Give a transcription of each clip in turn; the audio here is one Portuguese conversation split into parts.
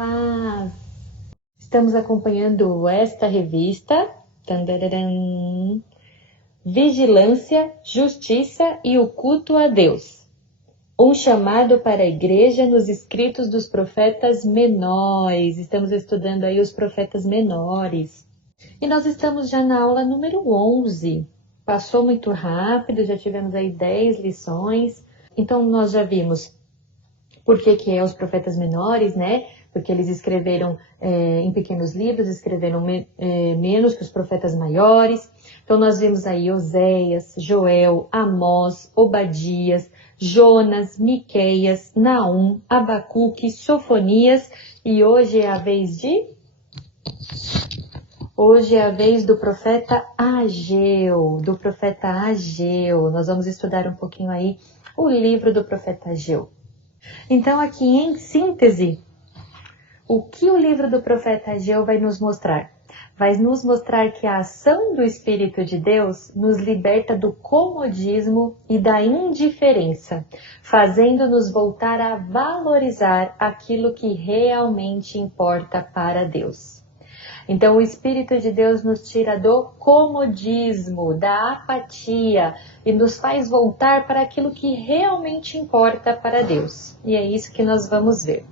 Paz. Estamos acompanhando esta revista, tandararam, Vigilância, Justiça e o Culto a Deus. Um chamado para a igreja nos escritos dos profetas menores. Estamos estudando aí os profetas menores. E nós estamos já na aula número 11. Passou muito rápido, já tivemos aí 10 lições. Então nós já vimos por que é os profetas menores, né? Porque eles escreveram em pequenos livros, escreveram menos que os profetas maiores. Então nós vimos aí Oséias, Joel, Amós, Obadias, Jonas, Miqueias, Naum, Abacuque, Sofonias. E hoje é a vez do profeta Ageu, Nós vamos estudar um pouquinho aí o livro do profeta Ageu. Então aqui em síntese, o que o livro do profeta Ageu vai nos mostrar? Vai nos mostrar que a ação do Espírito de Deus nos liberta do comodismo e da indiferença, fazendo-nos voltar a valorizar aquilo que realmente importa para Deus. Então o Espírito de Deus nos tira do comodismo, da apatia e nos faz voltar para aquilo que realmente importa para Deus. E é isso que nós vamos ver.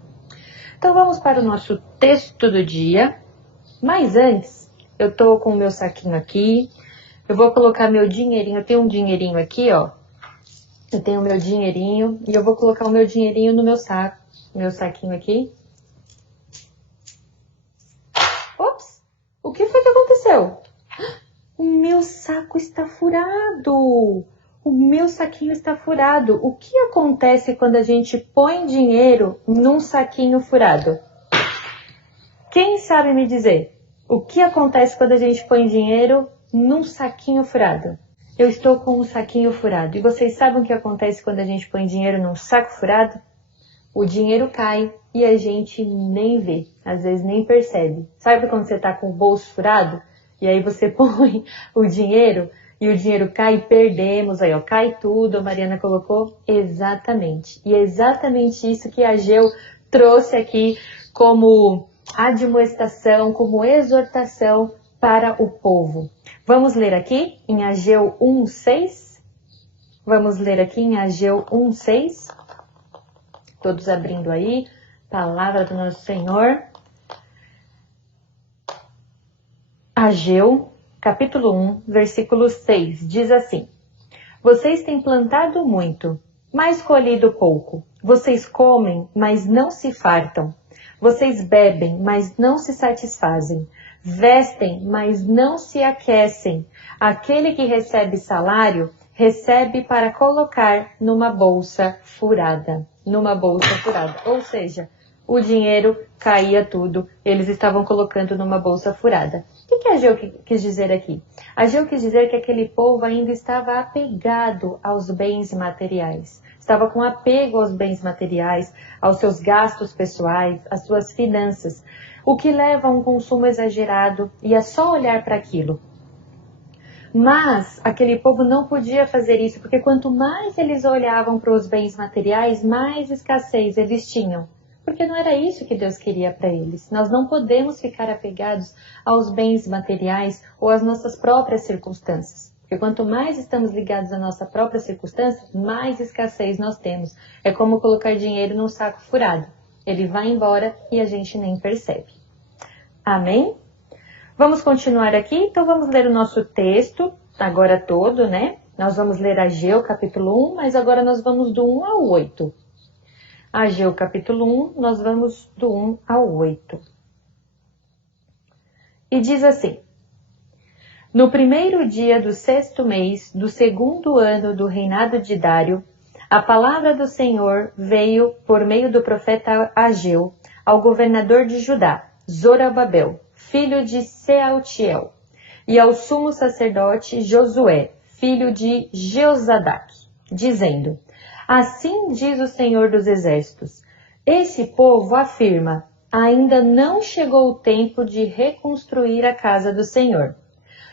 Então vamos para o nosso texto do dia, mas antes eu estou com o meu saquinho aqui, eu vou colocar meu dinheirinho, eu tenho um dinheirinho aqui, ó, eu tenho meu dinheirinho e eu vou colocar o meu dinheirinho no meu saquinho aqui. Ops, o que foi que aconteceu? O meu saco está furado! O meu saquinho está furado. O que acontece quando a gente põe dinheiro num saquinho furado? Quem sabe me dizer? O que acontece quando a gente põe dinheiro num saquinho furado? Eu estou com um saquinho furado. E vocês sabem o que acontece quando a gente põe dinheiro num saco furado? O dinheiro cai e a gente nem vê. Às vezes nem percebe. Sabe quando você está com o bolso furado? E aí você põe o dinheiro e o dinheiro cai e perdemos. Aí, ó, cai tudo. A Mariana colocou exatamente. E é exatamente isso que Ageu trouxe aqui como admoestação, como exortação para o povo. Vamos ler aqui em Ageu 1:6? Vamos ler aqui em Ageu 1:6? Todos abrindo aí, palavra do nosso Senhor. Ageu, capítulo 1, versículo 6, diz assim: Vocês têm plantado muito, mas colhido pouco. Vocês comem, mas não se fartam. Vocês bebem, mas não se satisfazem. Vestem, mas não se aquecem. Aquele que recebe salário, recebe para colocar numa bolsa furada. Ou seja, o dinheiro caía tudo, eles estavam colocando numa bolsa furada. O que Ageu quis dizer aqui? Ageu quis dizer que aquele povo ainda estava apegado aos bens materiais. Estava com apego aos bens materiais, aos seus gastos pessoais, às suas finanças, o que leva a um consumo exagerado e a só olhar para aquilo. Mas aquele povo não podia fazer isso, porque quanto mais eles olhavam para os bens materiais, mais escassez eles tinham. Porque não era isso que Deus queria para eles. Nós não podemos ficar apegados aos bens materiais ou às nossas próprias circunstâncias. Porque quanto mais estamos ligados à nossa própria circunstância, mais escassez nós temos. É como colocar dinheiro num saco furado. Ele vai embora e a gente nem percebe. Amém? Vamos continuar aqui, então vamos ler o nosso texto, agora todo, né? Nós vamos ler Ageu, capítulo 1, mas agora nós vamos do 1 ao 8. Ageu, capítulo 1, nós vamos do 1 ao 8. E diz assim: No primeiro dia do 6º mês, do 2º ano do reinado de Dário, a palavra do Senhor veio por meio do profeta Ageu ao governador de Judá, Zorobabel, filho de Sealtiel, e ao sumo sacerdote Josué, filho de Jeozadak, dizendo: Assim diz o Senhor dos Exércitos, esse povo afirma, ainda não chegou o tempo de reconstruir a casa do Senhor.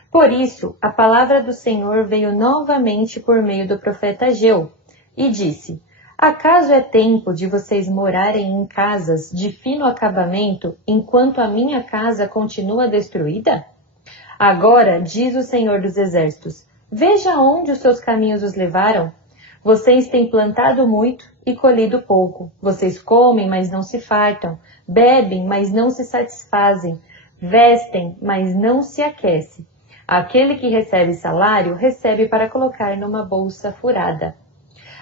Por isso, a palavra do Senhor veio novamente por meio do profeta Ageu, e disse: Acaso é tempo de vocês morarem em casas de fino acabamento, enquanto a minha casa continua destruída? Agora, diz o Senhor dos Exércitos, veja onde os seus caminhos os levaram. Vocês têm plantado muito e colhido pouco. Vocês comem, mas não se fartam. Bebem, mas não se satisfazem. Vestem, mas não se aquecem. Aquele que recebe salário, recebe para colocar numa bolsa furada.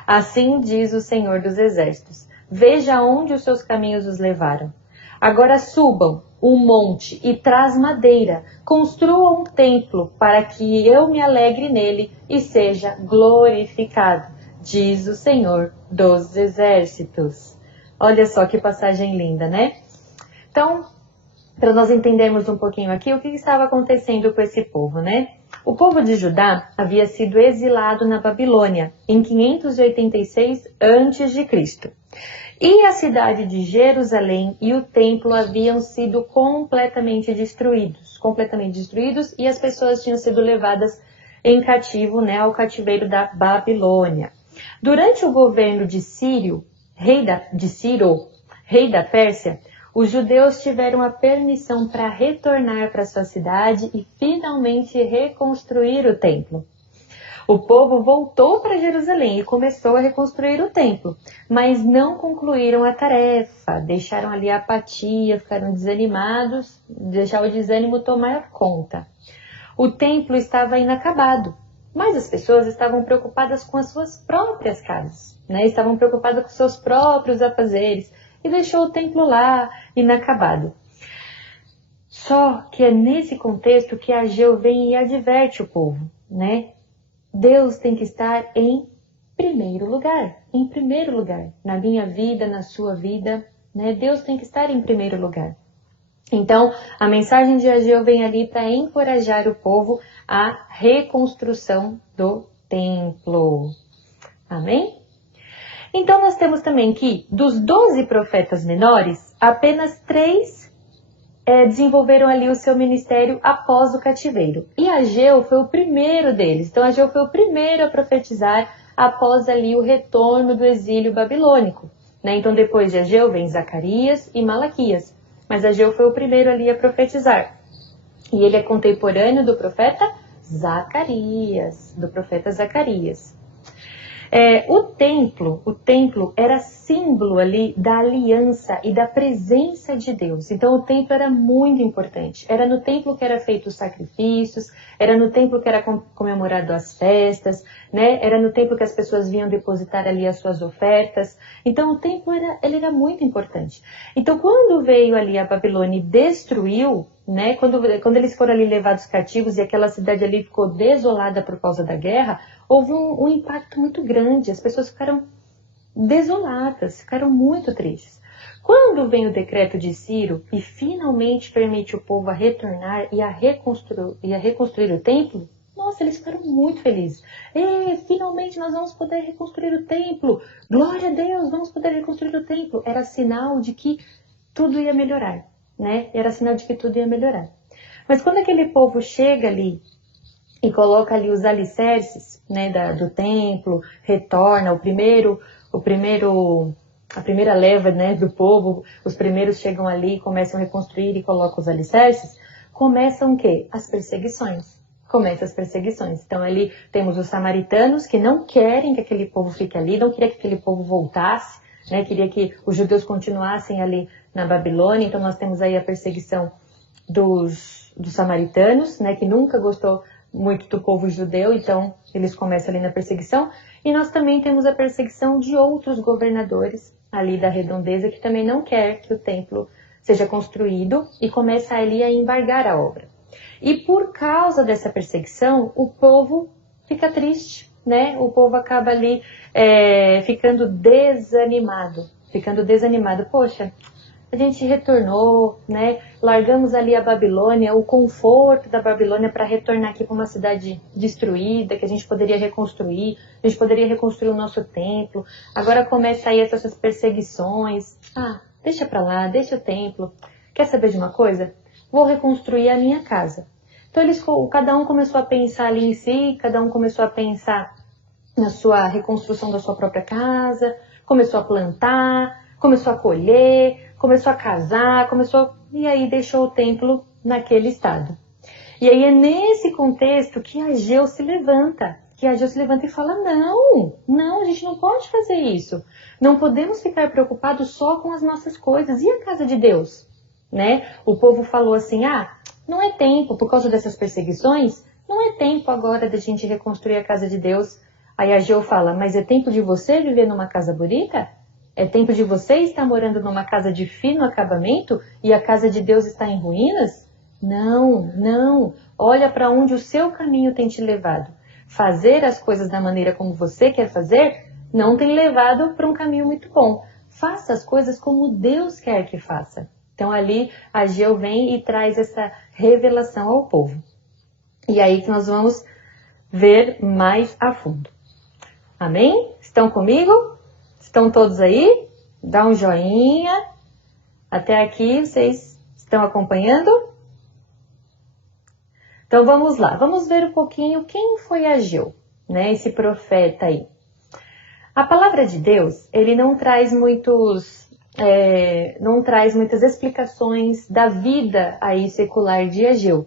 Assim diz o Senhor dos Exércitos. Veja onde os seus caminhos os levaram. Agora subam o monte e traz madeira. Construam um templo para que eu me alegre nele e seja glorificado, diz o Senhor dos Exércitos. Olha só que passagem linda, né? Então, para nós entendermos um pouquinho aqui o que estava acontecendo com esse povo, né? O povo de Judá havia sido exilado na Babilônia em 586 a.C. E a cidade de Jerusalém e o templo haviam sido completamente destruídos, e as pessoas tinham sido levadas em cativo, né, ao cativeiro da Babilônia. Durante o governo de Ciro, rei da Pérsia, os judeus tiveram a permissão para retornar para sua cidade e finalmente reconstruir o templo. O povo voltou para Jerusalém e começou a reconstruir o templo, mas não concluíram a tarefa, deixaram ali a apatia, ficaram desanimados, deixaram o desânimo tomar conta. O templo estava inacabado, mas as pessoas estavam preocupadas com as suas próprias casas, né? Estavam preocupadas com seus próprios afazeres e deixou o templo lá, inacabado. Só que é nesse contexto que Ageu vem e adverte o povo, né? Deus tem que estar em primeiro lugar, na minha vida, na sua vida, né? Deus tem que estar em primeiro lugar. Então, a mensagem de Ageu vem ali para encorajar o povo à reconstrução do templo. Amém? Então, nós temos também que, dos 12 profetas menores, apenas 3 desenvolveram ali o seu ministério após o cativeiro. E Ageu foi o primeiro deles. Então, Ageu foi o primeiro a profetizar após ali o retorno do exílio babilônico, né? Então, depois de Ageu vem Zacarias e Malaquias. Mas Ageu foi o primeiro ali a profetizar. E ele é contemporâneo do profeta Zacarias. O templo era símbolo ali da aliança e da presença de Deus. Então o templo era muito importante. Era no templo que era feito os sacrifícios, era no templo que era comemorado as festas, né? Era no templo que as pessoas vinham depositar ali as suas ofertas. Então o templo ele era muito importante. Então quando veio ali a Babilônia e destruiu, né? Quando eles foram ali levados cativos e aquela cidade ali ficou desolada por causa da guerra, houve um impacto muito grande, as pessoas ficaram desoladas, ficaram muito tristes. Quando vem o decreto de Ciro e finalmente permite o povo a retornar e a reconstruir o templo, nossa, eles ficaram muito felizes. Finalmente nós vamos poder reconstruir o templo, glória a Deus, vamos poder reconstruir o templo. Era sinal de que tudo ia melhorar, né? Mas quando aquele povo chega ali e coloca ali os alicerces, né, do templo, retorna a primeira leva, né, do povo, os primeiros chegam ali, começam a reconstruir e colocam os alicerces, começam o quê? As perseguições. Então ali temos os samaritanos que não querem que aquele povo fique ali, não queria que aquele povo voltasse, né, queria que os judeus continuassem ali na Babilônia. Então nós temos aí a perseguição dos samaritanos, né, que nunca gostou muito do povo judeu, então eles começam ali na perseguição. E nós também temos a perseguição de outros governadores ali da redondeza que também não quer que o templo seja construído e começa ali a embargar a obra. E por causa dessa perseguição, o povo fica triste, né? O povo acaba ali ficando desanimado. Poxa, a gente retornou, né? Largamos ali a Babilônia, o conforto da Babilônia para retornar aqui para uma cidade destruída, que a gente poderia reconstruir, o nosso templo. Agora começa aí essas perseguições. Deixa para lá, deixa o templo. Quer saber de uma coisa? Vou reconstruir a minha casa. Então cada um começou a pensar ali em si, cada um começou a pensar na sua reconstrução da sua própria casa, começou a plantar, começou a colher, começou a casar, e aí deixou o templo naquele estado. E aí é nesse contexto que Ageu se levanta, e fala, não, a gente não pode fazer isso. Não podemos ficar preocupados só com as nossas coisas. E a casa de Deus? Né? O povo falou assim, não é tempo, por causa dessas perseguições, não é tempo agora da gente reconstruir a casa de Deus. Aí Ageu fala, mas é tempo de você viver numa casa bonita? É tempo de você estar morando numa casa de fino acabamento e a casa de Deus está em ruínas? Não. Olha para onde o seu caminho tem te levado. Fazer as coisas da maneira como você quer fazer não tem levado para um caminho muito bom. Faça as coisas como Deus quer que faça. Então ali Ageu vem e traz essa revelação ao povo. E aí que nós vamos ver mais a fundo. Amém? Estão comigo? Estão todos aí? Dá um joinha. Até aqui vocês estão acompanhando? Então vamos lá, vamos ver um pouquinho quem foi Ageu, né? Esse profeta aí. A palavra de Deus, ele não traz muitas explicações da vida aí secular de Ageu.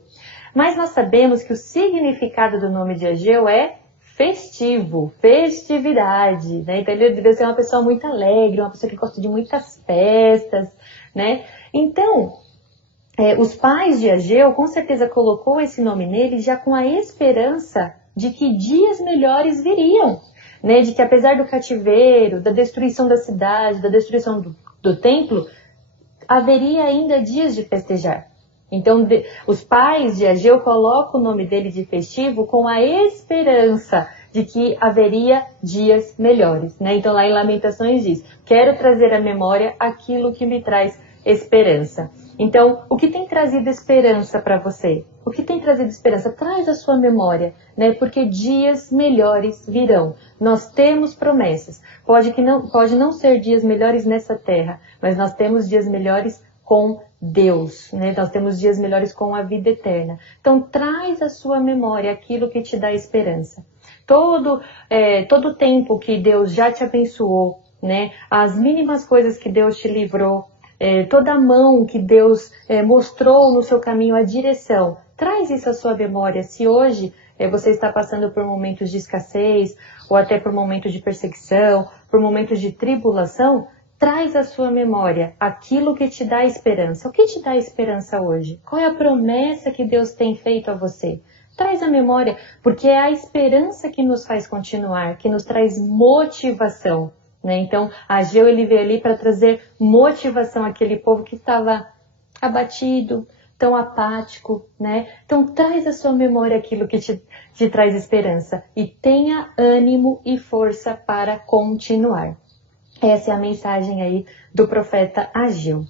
Mas nós sabemos que o significado do nome de Ageu é festivo, festividade, né? Então ele deve ser uma pessoa muito alegre, uma pessoa que gosta de muitas festas, né? Então, os pais de Ageu com certeza colocou esse nome nele já com a esperança de que dias melhores viriam, né? De que apesar do cativeiro, da destruição da cidade, da destruição do templo, haveria ainda dias de festejar. Então, os pais de Ageu colocam o nome dele de festivo com a esperança de que haveria dias melhores, né? Então, lá em Lamentações diz, quero trazer à memória aquilo que me traz esperança. Então, o que tem trazido esperança para você? O que tem trazido esperança? Traz a sua memória, né? Porque dias melhores virão. Nós temos promessas. Pode não ser dias melhores nessa terra, mas nós temos dias melhores com Deus, né? Nós temos dias melhores com a vida eterna. Então, traz à sua memória aquilo que te dá esperança. Todo o tempo que Deus já te abençoou, né? As mínimas coisas que Deus te livrou, toda a mão que Deus mostrou no seu caminho, a direção, traz isso à sua memória. Se hoje você está passando por momentos de escassez, ou até por momentos de perseguição, por momentos de tribulação, traz à sua memória aquilo que te dá esperança. O que te dá esperança hoje? Qual é a promessa que Deus tem feito a você? Traz à memória, porque é a esperança que nos faz continuar, que nos traz motivação. Né? Então, Ageu ele veio ali para trazer motivação àquele povo que estava abatido, tão apático, né? Então, traz à sua memória aquilo que te traz esperança e tenha ânimo e força para continuar. Essa é a mensagem aí do profeta Ageu.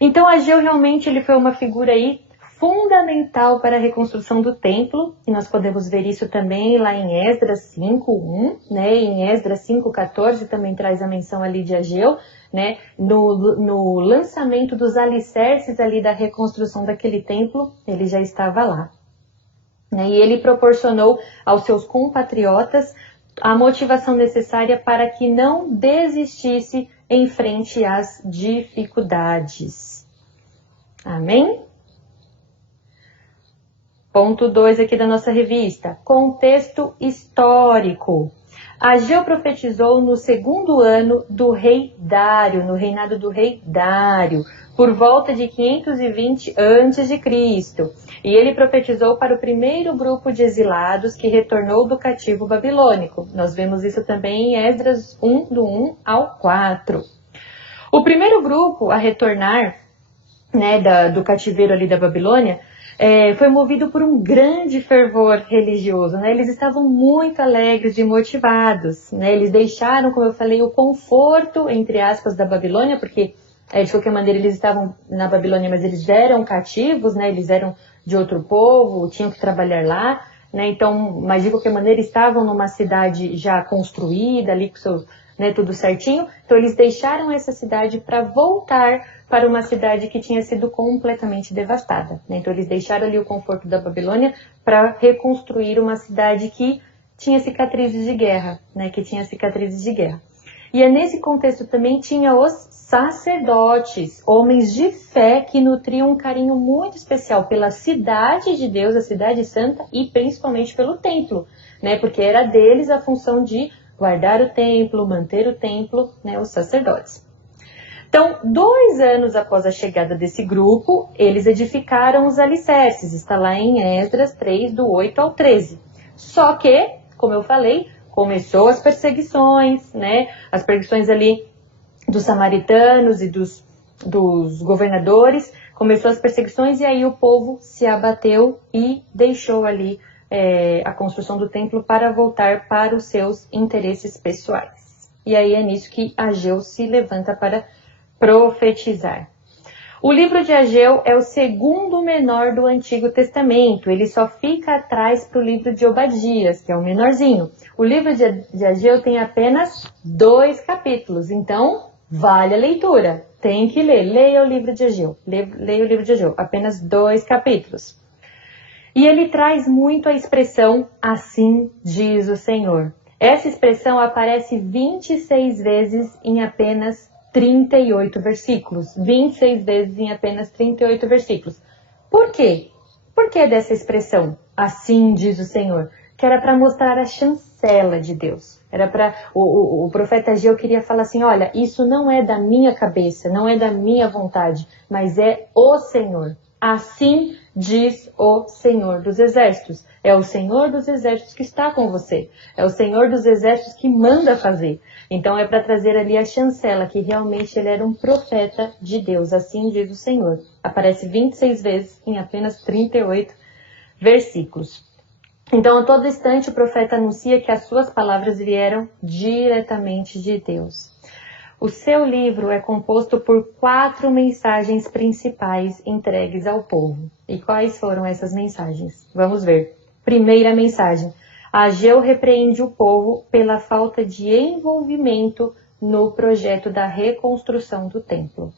Então, Ageu realmente ele foi uma figura aí fundamental para a reconstrução do templo, e nós podemos ver isso também lá em Esdras 5:1, né? Em Esdras 5:14 também traz a menção ali de Ageu, né? No lançamento dos alicerces ali da reconstrução daquele templo, ele já estava lá. Né? E ele proporcionou aos seus compatriotas a motivação necessária para que não desistisse em frente às dificuldades. Amém? Ponto 2 aqui da nossa revista. Contexto histórico. Ageu profetizou no 2º ano do rei Dário, no reinado do rei Dário, por volta de 520 a.C. E ele profetizou para o primeiro grupo de exilados que retornou do cativo babilônico. Nós vemos isso também em Esdras 1, do 1 ao 4. O primeiro grupo a retornar, né, do cativeiro ali da Babilônia, foi movido por um grande fervor religioso, né? Eles estavam muito alegres e motivados, né? Eles deixaram, como eu falei, o conforto, entre aspas, da Babilônia, porque de qualquer maneira eles estavam na Babilônia, mas eles eram cativos, né? Eles eram de outro povo, tinham que trabalhar lá, né? Então, mas de qualquer maneira estavam numa cidade já construída, ali com seu, né, tudo certinho. Então eles deixaram essa cidade para voltar para uma cidade que tinha sido completamente devastada, né? Então eles deixaram ali o conforto da Babilônia para reconstruir uma cidade que tinha cicatrizes de guerra, né? Que tinha cicatrizes de guerra. E é nesse contexto também tinha os sacerdotes, homens de fé que nutriam um carinho muito especial pela cidade de Deus, a cidade santa, e principalmente pelo templo, né? Porque era deles a função de guardar o templo, manter o templo, né? Os sacerdotes. Então, 2 anos após a chegada desse grupo, eles edificaram os alicerces. Está lá em Esdras 3, do 8 ao 13. Só que, como eu falei, começou as perseguições, né? As perseguições ali dos samaritanos e dos governadores. Começou as perseguições e aí o povo se abateu e deixou ali a construção do templo para voltar para os seus interesses pessoais. E aí é nisso que Ageu se levanta para profetizar. O livro de Ageu é o segundo menor do Antigo Testamento. Ele só fica atrás para o livro de Obadias, que é o menorzinho. O livro de Ageu tem apenas 2 capítulos, então vale a leitura. Tem que ler. Leia o livro de Ageu. Leia o livro de Ageu. Apenas 2 capítulos. E ele traz muito a expressão "assim diz o Senhor". Essa expressão aparece 26 vezes em apenas 38 versículos. 26 vezes em apenas 38 versículos. Por quê? Por que dessa expressão? Assim diz o Senhor. Que era para mostrar a chancela de Deus. Era para o profeta Ageu queria falar assim, olha, isso não é da minha cabeça, não é da minha vontade, mas é o Senhor. Assim diz o Senhor dos Exércitos. É o Senhor dos Exércitos que está com você. É o Senhor dos Exércitos que manda fazer. Então é para trazer ali a chancela, que realmente ele era um profeta de Deus. Assim diz o Senhor. Aparece 26 vezes em apenas 38 versículos. Então, a todo instante, o profeta anuncia que as suas palavras vieram diretamente de Deus. O seu livro é composto por 4 mensagens principais entregues ao povo. E quais foram essas mensagens? Vamos ver. Primeira mensagem. Ageu repreende o povo pela falta de envolvimento no projeto da reconstrução do templo.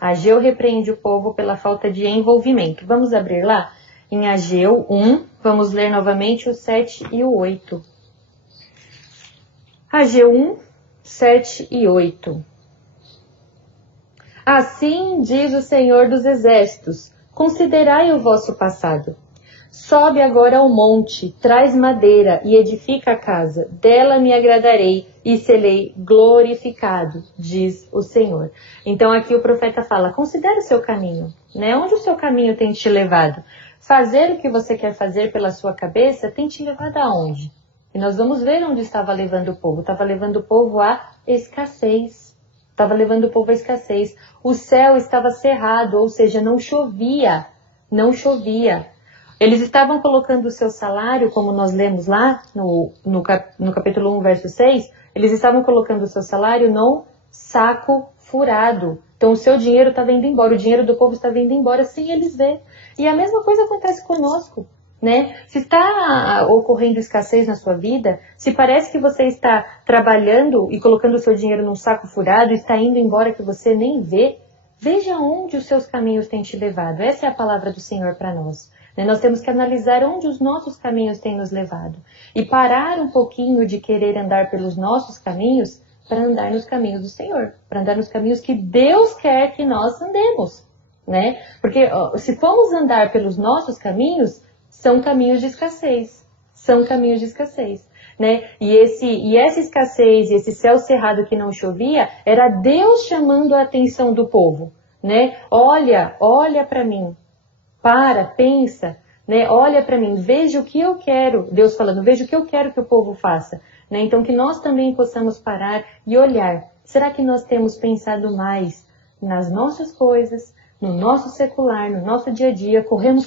Ageu repreende o povo pela falta de envolvimento. Vamos abrir lá? Em Ageu 1, vamos ler novamente o 7 e o 8. Ageu 1, 7 e 8. Assim diz o Senhor dos Exércitos, considerai o vosso passado. Sobe agora ao monte, traz madeira e edifica a casa. Dela me agradarei e serei glorificado, diz o Senhor. Então aqui o profeta fala, considere o seu caminho, né? Onde o seu caminho tem te levado? Fazer o que você quer fazer pela sua cabeça tem te levado aonde? E nós vamos ver onde estava levando o povo. Estava levando o povo à escassez. Estava levando o povo à escassez. O céu estava cerrado, ou seja, não chovia. Não chovia. Eles estavam colocando o seu salário, como nós lemos lá no capítulo 1, verso 6, eles estavam colocando o seu salário num saco furado. Então o seu dinheiro estava indo embora, o dinheiro do povo estava indo embora sem eles ver. E a mesma coisa acontece conosco, né? Se está ocorrendo escassez na sua vida, se parece que você está trabalhando e colocando o seu dinheiro num saco furado, está indo embora que você nem vê, veja onde os seus caminhos têm te levado. Essa é a palavra do Senhor para nós. Nós temos que analisar onde os nossos caminhos têm nos levado e parar um pouquinho de querer andar pelos nossos caminhos para andar nos caminhos do Senhor, para andar nos caminhos que Deus quer que nós andemos, né? Porque se formos andar pelos nossos caminhos, são caminhos de escassez, são caminhos de escassez, né? E essa escassez, esse céu cerrado que não chovia, era Deus chamando a atenção do povo, né? Olha para mim. Pensa, né? Olha para mim, veja o que eu quero, Deus falando, veja o que eu quero que o povo faça, né? Então que nós também possamos parar e olhar, será que nós temos pensado mais nas nossas coisas, no nosso secular, no nosso dia a dia, corremos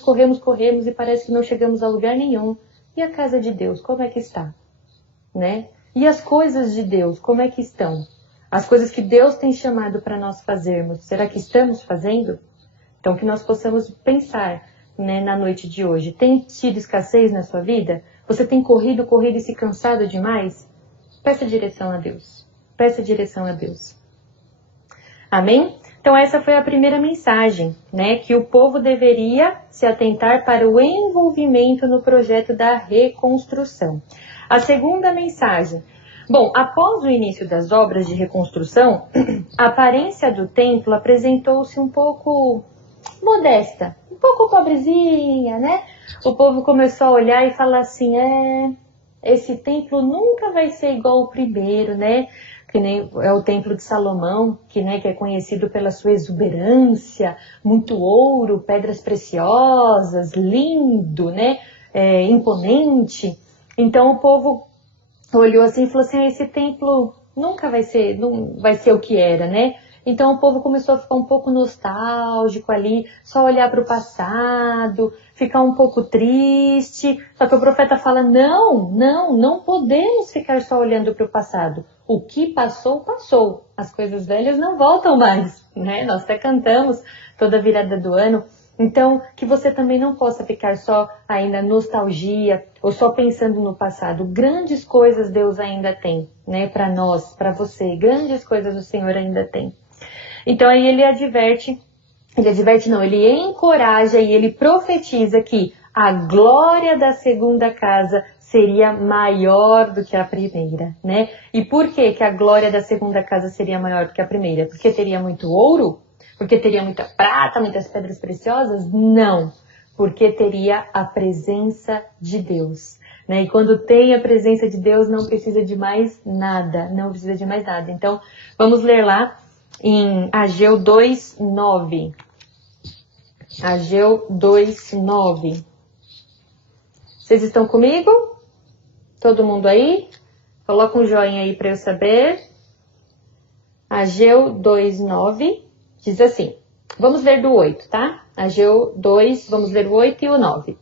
e parece que não chegamos a lugar nenhum, e a casa de Deus, como é que está, né? E as coisas de Deus, como é que estão? As coisas que Deus tem chamado para nós fazermos, será que estamos fazendo? Então, que nós possamos pensar, né, na noite de hoje. Tem tido escassez na sua vida? Você tem corrido e se cansado demais? Peça direção a Deus. Peça direção a Deus. Amém? Então, essa foi a primeira mensagem, né? Que o povo deveria se atentar para o envolvimento no projeto da reconstrução. A segunda mensagem. Bom, após o início das obras de reconstrução, a aparência do templo apresentou-se um pouco modesta, um pouco pobrezinha, né? O povo começou a olhar e falar assim, esse templo nunca vai ser igual ao primeiro, né? Que nem é o templo de Salomão, que é conhecido pela sua exuberância, muito ouro, pedras preciosas, lindo, né? Imponente. Então o povo olhou assim e falou assim, esse templo nunca vai ser, não vai ser o que era, né? Então o povo começou a ficar um pouco nostálgico ali, só olhar para o passado, ficar um pouco triste. Só que o profeta fala, não podemos ficar só olhando para o passado. O que passou, passou. As coisas velhas não voltam mais, né? Nós até cantamos toda a virada do ano. Então, que você também não possa ficar só aí na nostalgia ou só pensando no passado. Grandes coisas Deus ainda tem, né? Para nós, para você. Grandes coisas o Senhor ainda tem. Então, aí ele encoraja e ele profetiza que a glória da segunda casa seria maior do que a primeira, né? E por que a glória da segunda casa seria maior do que a primeira? Porque teria muito ouro? Porque teria muita prata, muitas pedras preciosas? Não, porque teria a presença de Deus, né? E quando tem a presença de Deus, não precisa de mais nada, não precisa de mais nada. Então, vamos ler lá em Ageu 2:9. Ageu 2:9. Vocês estão comigo? Todo mundo aí? Coloca um joinha aí para eu saber. Ageu 2:9 diz assim. Vamos ler do 8, tá? Ageu 2, vamos ler o 8 e o 9.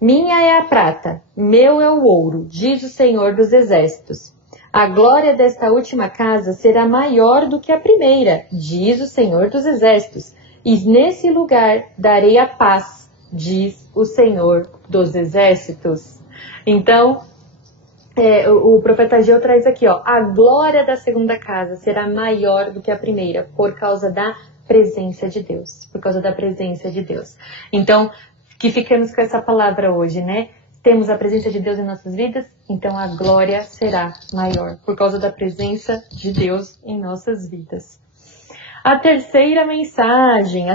Minha é a prata, meu é o ouro, diz o Senhor dos Exércitos. A glória desta última casa será maior do que a primeira, diz o Senhor dos Exércitos. E nesse lugar darei a paz, diz o Senhor dos Exércitos. Então, o profeta Ageu traz aqui, a glória da segunda casa será maior do que a primeira, por causa da presença de Deus. Por causa da presença de Deus. Então, que fiquemos com essa palavra hoje, né? Temos a presença de Deus em nossas vidas, então a glória será maior, por causa da presença de Deus em nossas vidas. A terceira mensagem,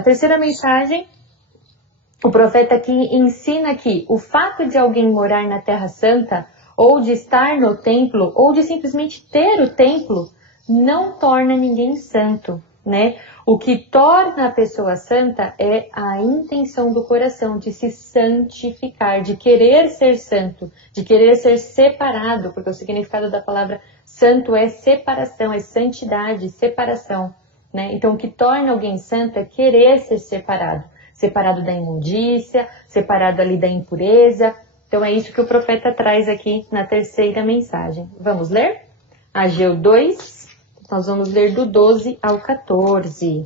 o profeta aqui ensina que o fato de alguém morar na Terra Santa, ou de estar no templo, ou de simplesmente ter o templo, não torna ninguém santo, né? O que torna a pessoa santa é a intenção do coração de se santificar, de querer ser santo, de querer ser separado, porque o significado da palavra santo é separação, é santidade, separação, né? Então, o que torna alguém santo é querer ser separado, separado da imundícia, separado ali da impureza. Então, é isso que o profeta traz aqui na terceira mensagem. Vamos ler? Ageu 2. Nós vamos ler do 12 ao 14.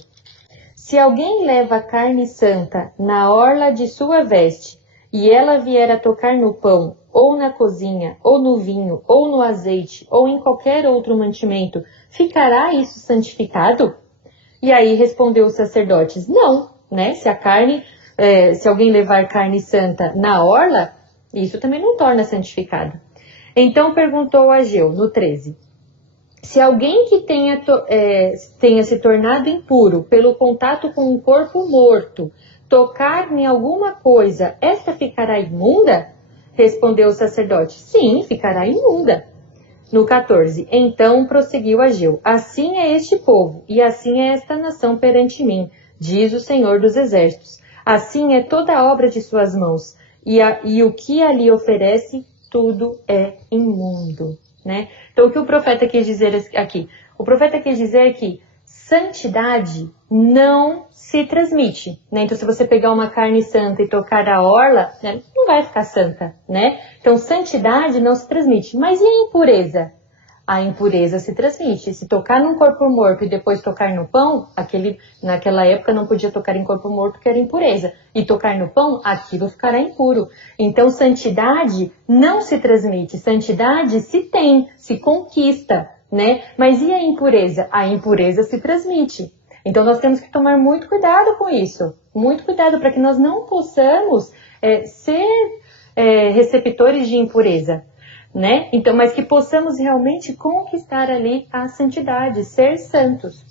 Se alguém leva carne santa na orla de sua veste, e ela vier a tocar no pão, ou na cozinha, ou no vinho, ou no azeite, ou em qualquer outro mantimento, ficará isso santificado? E aí respondeu os sacerdotes, não, né? Se alguém levar carne santa na orla, isso também não torna santificado. Então perguntou Ageu, no 13, se alguém que tenha se tornado impuro pelo contato com um corpo morto, tocar em alguma coisa, esta ficará imunda? Respondeu o sacerdote, sim, ficará imunda. No 14, então prosseguiu Ageu, assim é este povo, e assim é esta nação perante mim, diz o Senhor dos Exércitos. Assim é toda a obra de suas mãos, e o que ali oferece, tudo é imundo. Né? Então, o que o profeta quis dizer aqui? O profeta quis dizer que santidade não se transmite, né? Então, se você pegar uma carne santa e tocar a orla, né, não vai ficar santa, né? Então, santidade não se transmite. Mas e a impureza? A impureza se transmite. Se tocar num corpo morto e depois tocar no pão, naquela época não podia tocar em corpo morto porque era impureza. E tocar no pão, aquilo ficará impuro. Então, santidade não se transmite. Santidade se tem, se conquista, né? Mas e a impureza? A impureza se transmite. Então, nós temos que tomar muito cuidado com isso. Muito cuidado para que nós não possamos ser receptores de impureza. né? Então, mas que possamos realmente conquistar ali a santidade, ser santos,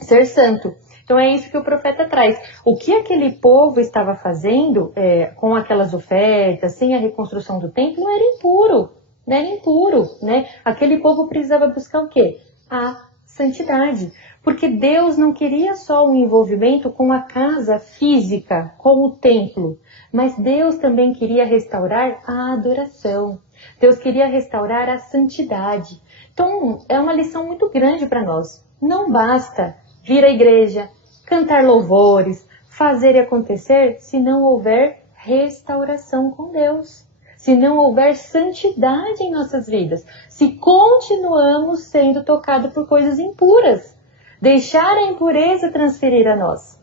ser santo. Então é isso que o profeta traz. O que aquele povo estava fazendo com aquelas ofertas, sem a reconstrução do templo, era impuro, né? Era impuro, né? Aquele povo precisava buscar o quê? A santidade. Porque Deus não queria só um envolvimento com a casa física, com o templo, mas Deus também queria restaurar a adoração. Deus queria restaurar a santidade. Então, é uma lição muito grande para nós. Não basta vir à igreja, cantar louvores, fazer e acontecer, se não houver restauração com Deus. Se não houver santidade em nossas vidas. Se continuamos sendo tocados por coisas impuras. Deixar a impureza transferir a nós,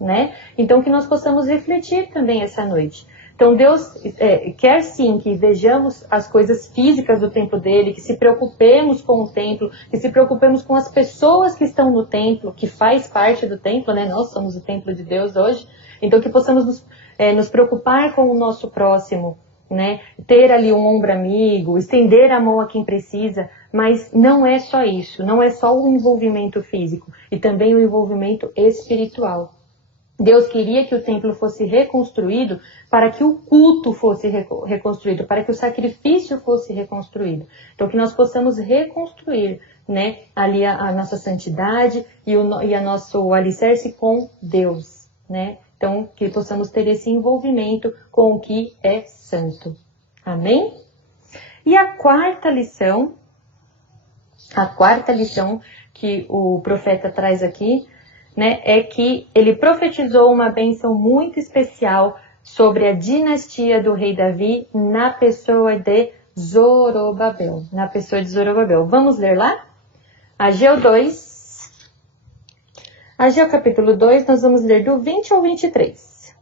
né? Então, que nós possamos refletir também essa noite. Então, Deus quer sim que vejamos as coisas físicas do templo dele, que se preocupemos com o templo, que se preocupemos com as pessoas que estão no templo, que faz parte do templo, né? Nós somos o templo de Deus hoje. Então, que possamos nos preocupar com o nosso próximo, né? Ter ali um ombro amigo, estender a mão a quem precisa, mas não é só isso, não é só o envolvimento físico, e também o envolvimento espiritual. Deus queria que o templo fosse reconstruído para que o culto fosse reconstruído, para que o sacrifício fosse reconstruído. Então, que nós possamos reconstruir, né, ali a nossa santidade e a nosso alicerce com Deus, né? Então, que possamos ter esse envolvimento com o que é santo. Amém? E a quarta lição que o profeta traz aqui, né, é que ele profetizou uma bênção muito especial sobre a dinastia do rei Davi na pessoa de Zorobabel. Vamos ler lá? Ageu 2. Ageu capítulo 2, nós vamos ler do 20 ao 23.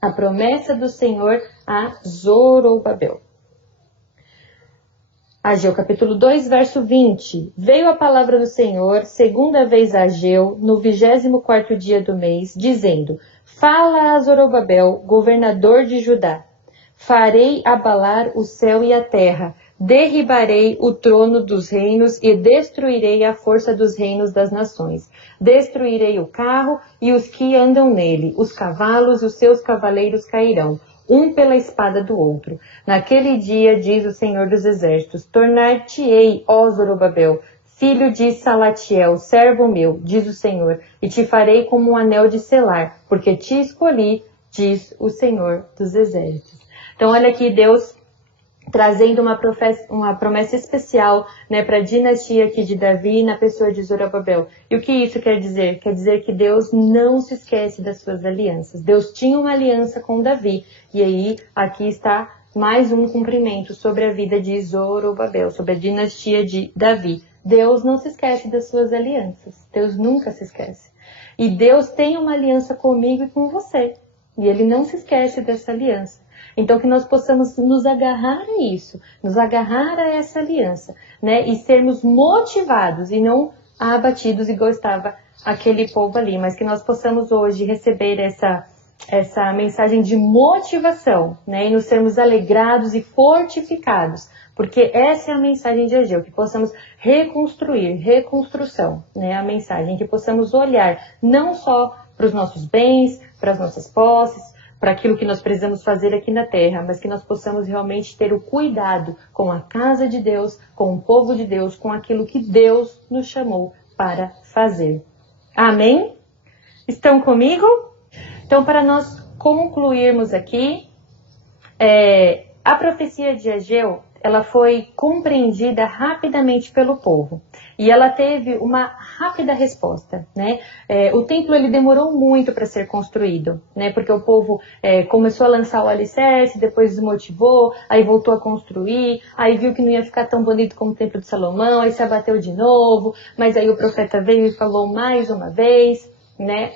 A promessa do Senhor a Zorobabel. Ageu capítulo 2, verso 20. Veio a palavra do Senhor, segunda vez a Ageu, no 24º dia do mês, dizendo: Fala a Zorobabel, governador de Judá. Farei abalar o céu e a terra, derribarei o trono dos reinos e destruirei a força dos reinos das nações. Destruirei o carro e os que andam nele, os cavalos e os seus cavaleiros cairão, um pela espada do outro. Naquele dia, diz o Senhor dos Exércitos, tornar-te-ei, ó Zorobabel, filho de Salatiel, servo meu, diz o Senhor, e te farei como um anel de selar, porque te escolhi, diz o Senhor dos Exércitos. Então, olha aqui Deus trazendo uma promessa especial, né, para a dinastia aqui de Davi na pessoa de Zorobabel. E o que isso quer dizer? Quer dizer que Deus não se esquece das suas alianças. Deus tinha uma aliança com Davi. E aí, aqui está mais um cumprimento sobre a vida de Zorobabel, sobre a dinastia de Davi. Deus não se esquece das suas alianças. Deus nunca se esquece. E Deus tem uma aliança comigo e com você. E Ele não se esquece dessa aliança. Então, que nós possamos nos agarrar a isso, nos agarrar a essa aliança, né? E sermos motivados e não abatidos igual estava aquele povo ali. Mas que nós possamos hoje receber essa mensagem de motivação, né? E nos sermos alegrados e fortificados. Porque essa é a mensagem de Ageu, que possamos reconstrução, né? A mensagem, que possamos olhar não só para os nossos bens, para as nossas posses, para aquilo que nós precisamos fazer aqui na terra, mas que nós possamos realmente ter o cuidado com a casa de Deus, com o povo de Deus, com aquilo que Deus nos chamou para fazer. Amém? Estão comigo? Então, para nós concluirmos aqui, a profecia de Ageu, ela foi compreendida rapidamente pelo povo. E ela teve uma rápida resposta, né? O templo ele demorou muito para ser construído, né? Porque o povo começou a lançar o alicerce, depois desmotivou, aí voltou a construir, aí viu que não ia ficar tão bonito como o templo de Salomão, aí se abateu de novo, mas aí o profeta veio e falou mais uma vez, né?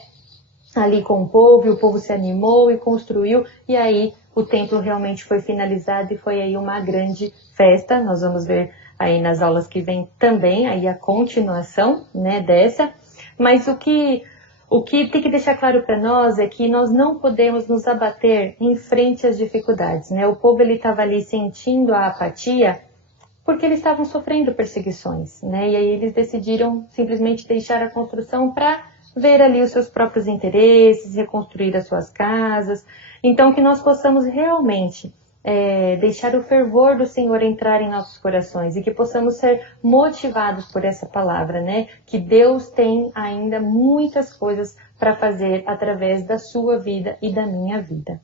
Ali com o povo, e o povo se animou e construiu, e aí o templo realmente foi finalizado e foi aí uma grande festa. Nós vamos ver aí nas aulas que vem também aí a continuação, né, dessa. Mas o que tem que deixar claro para nós é que nós não podemos nos abater em frente às dificuldades, né? O povo ele estava ali sentindo a apatia porque eles estavam sofrendo perseguições, né? E aí eles decidiram simplesmente deixar a construção para ver ali os seus próprios interesses, reconstruir as suas casas. Então, que nós possamos realmente deixar o fervor do Senhor entrar em nossos corações e que possamos ser motivados por essa palavra, né? Que Deus tem ainda muitas coisas para fazer através da sua vida e da minha vida.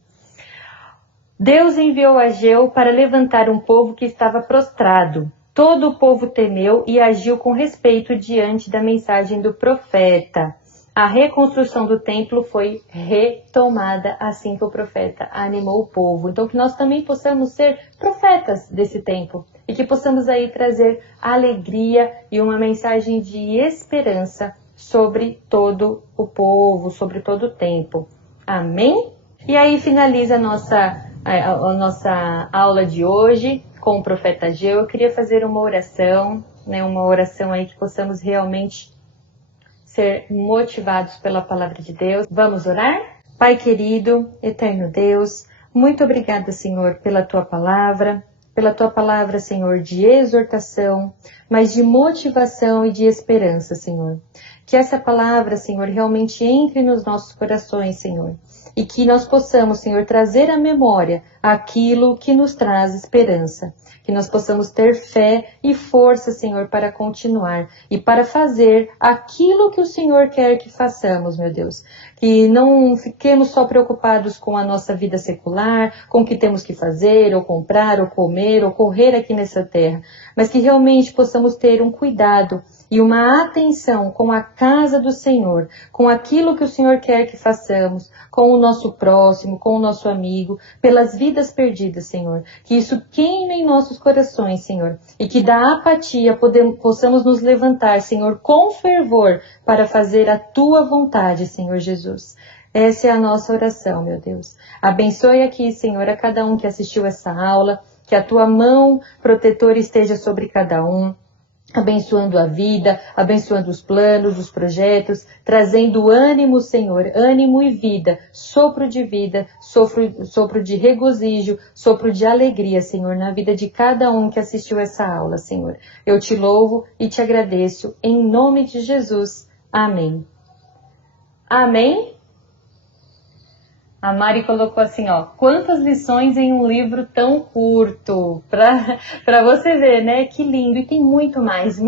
Deus enviou Ageu para levantar um povo que estava prostrado. Todo o povo temeu e agiu com respeito diante da mensagem do profeta. A reconstrução do templo foi retomada assim que o profeta animou o povo. Então que nós também possamos ser profetas desse tempo e que possamos aí trazer alegria e uma mensagem de esperança sobre todo o povo, sobre todo o tempo. Amém? E aí finaliza a nossa aula de hoje com o profeta Ageu. Eu queria fazer uma oração, né, uma oração aí que possamos realmente ser motivados pela palavra de Deus. Vamos orar? Pai querido, eterno Deus, muito obrigada, Senhor, pela Tua palavra, Senhor, de exortação, mas de motivação e de esperança, Senhor. Que essa palavra, Senhor, realmente entre nos nossos corações, Senhor, e que nós possamos, Senhor, trazer à memória aquilo que nos traz esperança. Que nós possamos ter fé e força, Senhor, para continuar e para fazer aquilo que o Senhor quer que façamos, meu Deus. Que não fiquemos só preocupados com a nossa vida secular, com o que temos que fazer, ou comprar, ou comer, ou correr aqui nessa terra, mas que realmente possamos ter um cuidado e uma atenção com a casa do Senhor, com aquilo que o Senhor quer que façamos, com o nosso próximo, com o nosso amigo, pelas vidas perdidas, Senhor. Que isso queime em nossos corações, Senhor, e que da apatia possamos nos levantar, Senhor, com fervor para fazer a Tua vontade, Senhor Jesus. Essa é a nossa oração, meu Deus. Abençoe aqui, Senhor, a cada um que assistiu essa aula, que a Tua mão protetora esteja sobre cada um, abençoando a vida, abençoando os planos, os projetos, trazendo ânimo, Senhor, ânimo e vida, sopro de vida, sopro de regozijo, sopro de alegria, Senhor, na vida de cada um que assistiu essa aula, Senhor. Eu te louvo e te agradeço, em nome de Jesus. Amém. Amém? A Mari colocou assim, ó, quantas lições em um livro tão curto, para você ver, né, que lindo, e tem muito mais,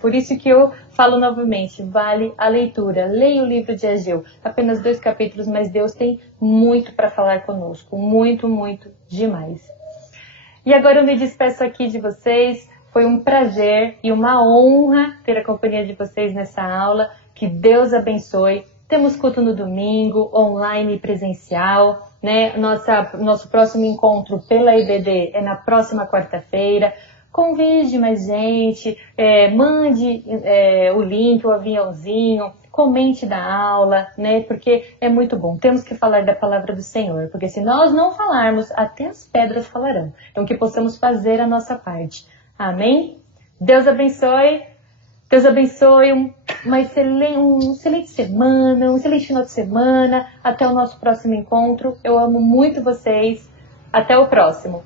por isso que eu falo novamente, vale a leitura, leia o livro de Ageu, apenas 2 capítulos, mas Deus tem muito para falar conosco, muito, muito demais. E agora eu me despeço aqui de vocês, foi um prazer e uma honra ter a companhia de vocês nessa aula, que Deus abençoe. Temos culto no domingo, online e presencial, né? Nosso próximo encontro pela IBD é na próxima quarta-feira. Convide mais gente, mande o link, o aviãozinho, comente da aula, né? Porque é muito bom. Temos que falar da palavra do Senhor, porque se nós não falarmos, até as pedras falarão. Então que possamos fazer a nossa parte. Amém? Deus abençoe. Deus abençoe, um excelente semana, um excelente final de semana. Até o nosso próximo encontro. Eu amo muito vocês. Até o próximo.